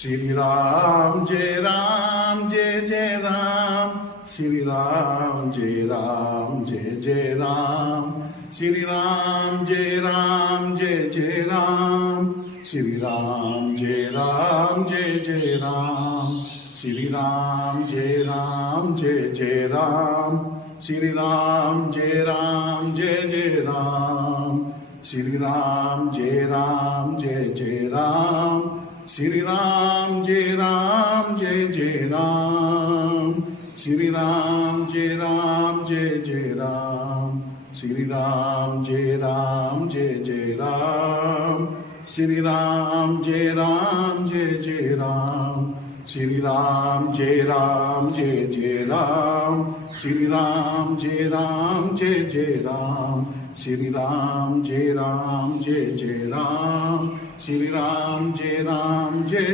Shri Ram, Jai Ram, Jai Jai Ram. Shri Ram, Jai Ram, Jai Jai Ram. Shri Ram, Jai Ram, Jai Jai Ram. Shri Ram, Jai Ram, Jai Jai Ram. Shri Ram, Jai Ram, Jai Jai Ram. Shri Ram, Jai Ram, Jai Jai Ram. Shri Ram, Jai Ram, Jai Jai Ram. Shri Ram, Jai Ram, Jai Jai Ram. Shri Ram, Jai Ram, Jai Jai Ram. Shri Ram, Jai Ram, Jai Jai Ram. Shri Ram, Jai Ram, Jai Jai Ram. Shri Ram, Jai Ram, Jai Jai Ram. Shri Ram, Jai Ram, Jai Jai Ram. Shri Ram, Jai Ram, Jai Jai Ram. Shri Ram, Jai Ram, Jai